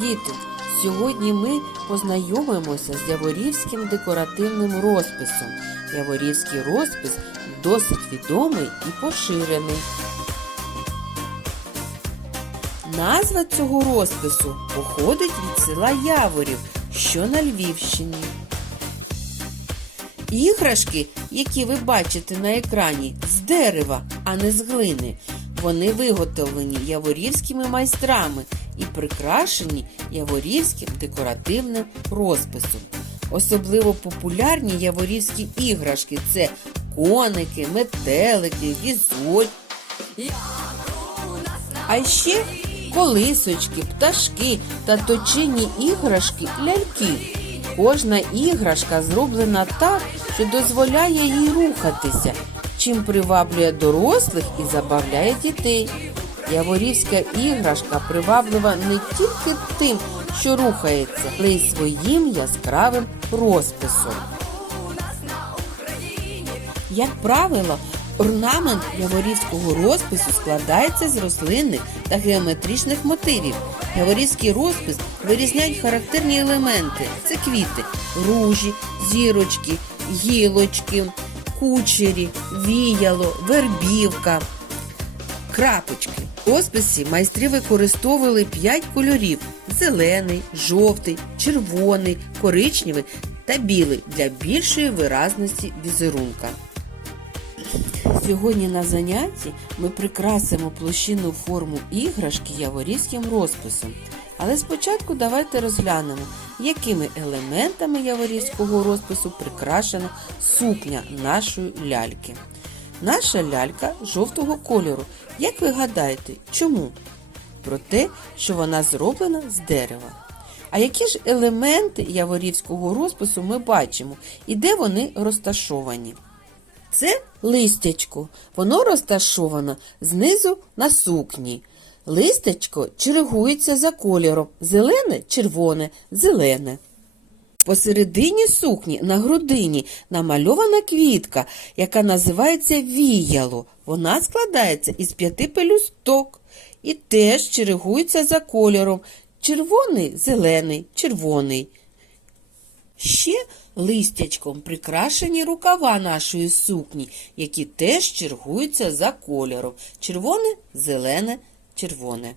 Діти, сьогодні ми познайомимося з яворівським декоративним розписом. Яворівський розпис досить відомий і поширений. Назва цього розпису походить від села Яворів, що на Львівщині. Іграшки, які ви бачите на екрані, з дерева, а не з глини. Вони виготовлені яворівськими майстрами і прикрашені яворівським декоративним розписом. Особливо популярні яворівські іграшки це коники, метелики, візоль. А ще колисочки, пташки та точені іграшки ляльки. Кожна іграшка зроблена так, що дозволяє їй рухатися, чим приваблює дорослих і забавляє дітей. Яворівська іграшка приваблива не тільки тим, що рухається, але й своїм яскравим розписом. Як правило, орнамент яворівського розпису складається з рослинних та геометричних мотивів. Яворівський розпис вирізняють характерні елементи: це квіти, ружі, зірочки, гілочки, кучері, віяло, вербівка, крапочки. Розписі майстри використовували 5 кольорів: зелений, жовтий, червоний, коричневий та білий для більшої виразності візерунка. Сьогодні на занятті ми прикрасимо площинну форму іграшки яворівським розписом. Але спочатку давайте розглянемо, якими елементами яворівського розпису прикрашена сукня нашої ляльки. Наша лялька жовтого кольору. Як ви гадаєте, чому? Про те, що вона зроблена з дерева. А які ж елементи яворівського розпису ми бачимо і де вони розташовані? Це листячко. Воно розташовано знизу на сукні. Листячко чергується за кольором зелене червоне, зелене. Посередині сукні на грудині намальована квітка, яка називається віяло. Вона складається із п'яти пелюсток і теж чергується за кольором червоний, зелений, червоний. Ще листячком прикрашені рукава нашої сукні, які теж чергуються за кольором червоне, зелене, червоне.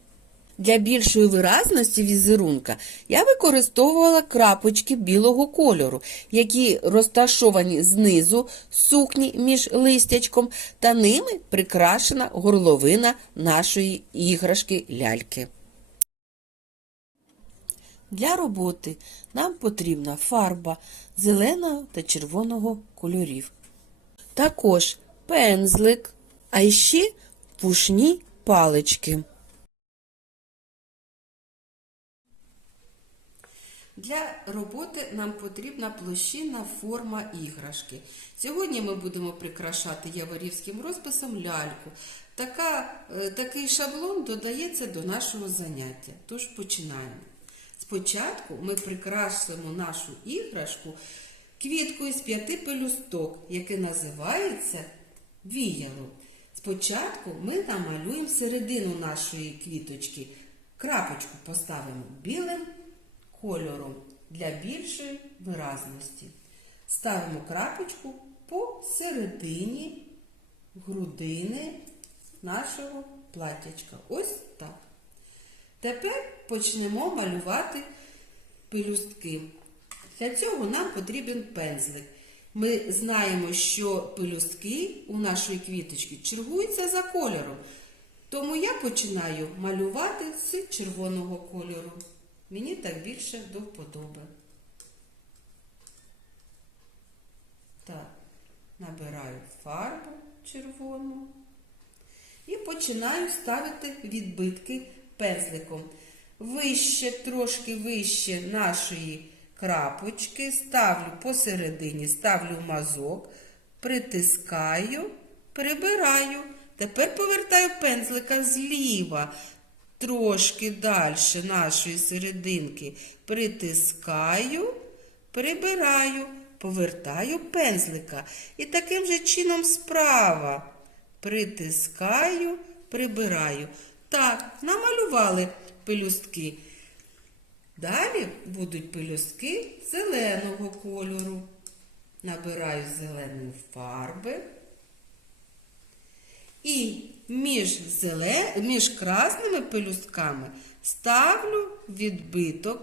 Для більшої виразності візерунка я використовувала крапочки білого кольору, які розташовані знизу сукні між листячком, та ними прикрашена горловина нашої іграшки ляльки. Для роботи нам потрібна фарба зеленого та червоного кольорів. Також пензлик, а ще пушні палички. Для роботи нам потрібна площинна форма іграшки. Сьогодні ми будемо прикрашати яворівським розписом ляльку. Така, е, такий шаблон додається до нашого заняття. Тож починаємо. Спочатку ми прикрасимо нашу іграшку квіткою з п'яти пелюсток, яке називається віяло. Спочатку ми намалюємо середину нашої квіточки. Крапочку поставимо білим кольором для більшої виразності. Ставимо крапочку посередині грудини нашого платячка. Ось так. Тепер почнемо малювати пелюстки. Для цього нам потрібен пензлик. Ми знаємо, що пелюстки у нашої квіточки чергуються за кольором. Тому я починаю малювати з червоного кольору. Мені так більше до вподоби. Так, набираю фарбу червону і починаю ставити відбитки пензликом. Вище, трошки вище нашої крапочки, ставлю посередині, ставлю мазок, притискаю, прибираю. Тепер повертаю пензлика зліва, трошки далі нашої серединки. Притискаю, прибираю, повертаю пензлика. І таким же чином справа. Притискаю, прибираю. Так, намалювали пелюстки. Далі будуть пелюстки зеленого кольору. Набираю зеленої фарби. І між, зеле... між красними пелюстками ставлю відбиток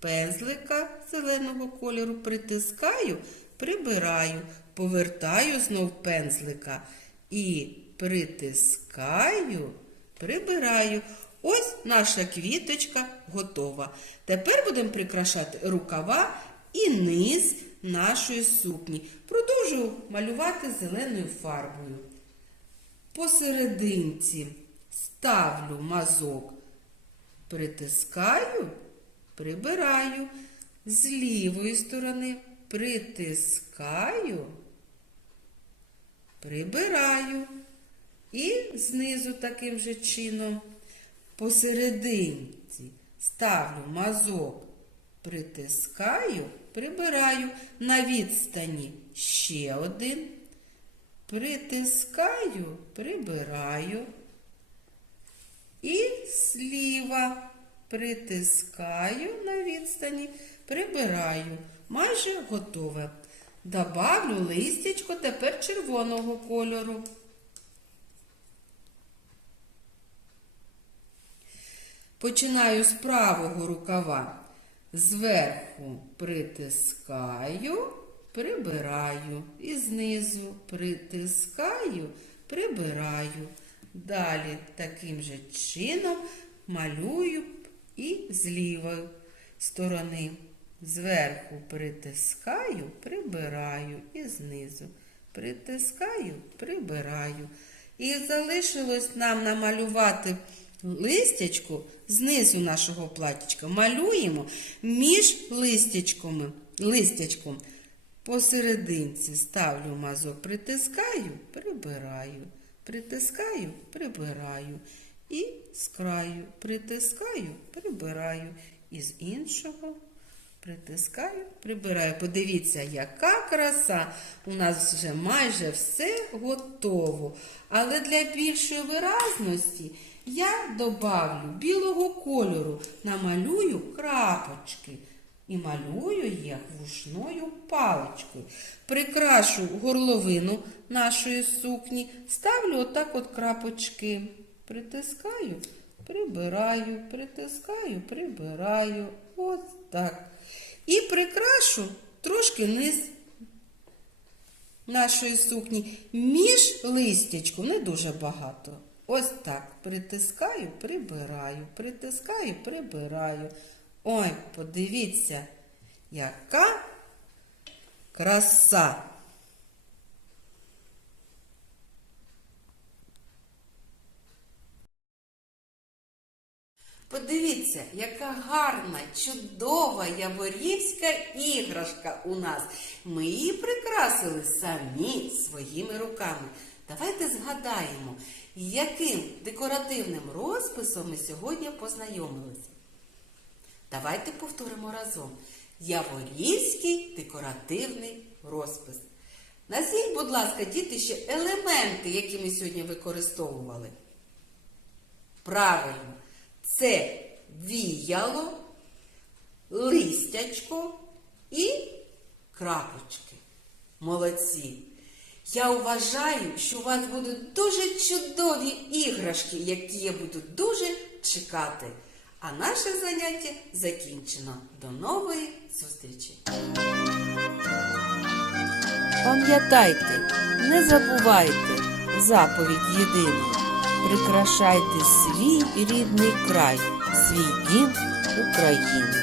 пензлика зеленого кольору, притискаю, прибираю, повертаю знов пензлика і притискаю, прибираю. Ось наша квіточка готова. Тепер будемо прикрашати рукава і низ нашої сукні. Продовжую малювати зеленою фарбою. Посерединці ставлю мазок, притискаю, прибираю. З лівої сторони притискаю, прибираю. І знизу таким же чином посерединці ставлю мазок, притискаю, прибираю на відстані ще один. Притискаю, прибираю. І зліва притискаю на відстані, прибираю. Майже готове. Добавлю листячко тепер червоного кольору. Починаю з правого рукава. Зверху притискаю, прибираю. І знизу притискаю, прибираю. Далі таким же чином малюю і з лівої сторони. Зверху притискаю, прибираю і знизу. Притискаю, прибираю. І залишилось нам намалювати листячку знизу нашого платічка. Малюємо між листячками, листячком. Посерединці ставлю мазок, притискаю, прибираю, притискаю, прибираю. І з краю притискаю, прибираю. І з іншого притискаю, прибираю. Подивіться, яка краса. У нас вже майже все готово. Але для більшої виразності я добавлю білого кольору, намалюю крапочки. І малюю їх вушною паличкою. Прикрашу горловину нашої сукні, ставлю отак от крапочки. Притискаю, прибираю, притискаю, прибираю. Ось так. І прикрашу трошки низ нашої сукні. Між листячком не дуже багато. Ось так. Притискаю, прибираю, притискаю, прибираю. Ой, подивіться, яка краса. Подивіться, яка гарна, чудова яворівська іграшка у нас. Ми її прикрасили самі своїми руками. Давайте згадаємо, яким декоративним розписом ми сьогодні познайомилися. Давайте повторимо разом. Яворівський декоративний розпис. Назвіть, будь ласка, діти, ще елементи, які ми сьогодні використовували. Правильно, це віяло, листячко і крапочки. Молодці! Я вважаю, що у вас будуть дуже чудові іграшки, які я буду дуже чекати. А наше заняття закінчено. До нової зустрічі! Пам'ятайте, не забувайте заповідь єдину. Прикрашайте свій рідний край, свій дім України.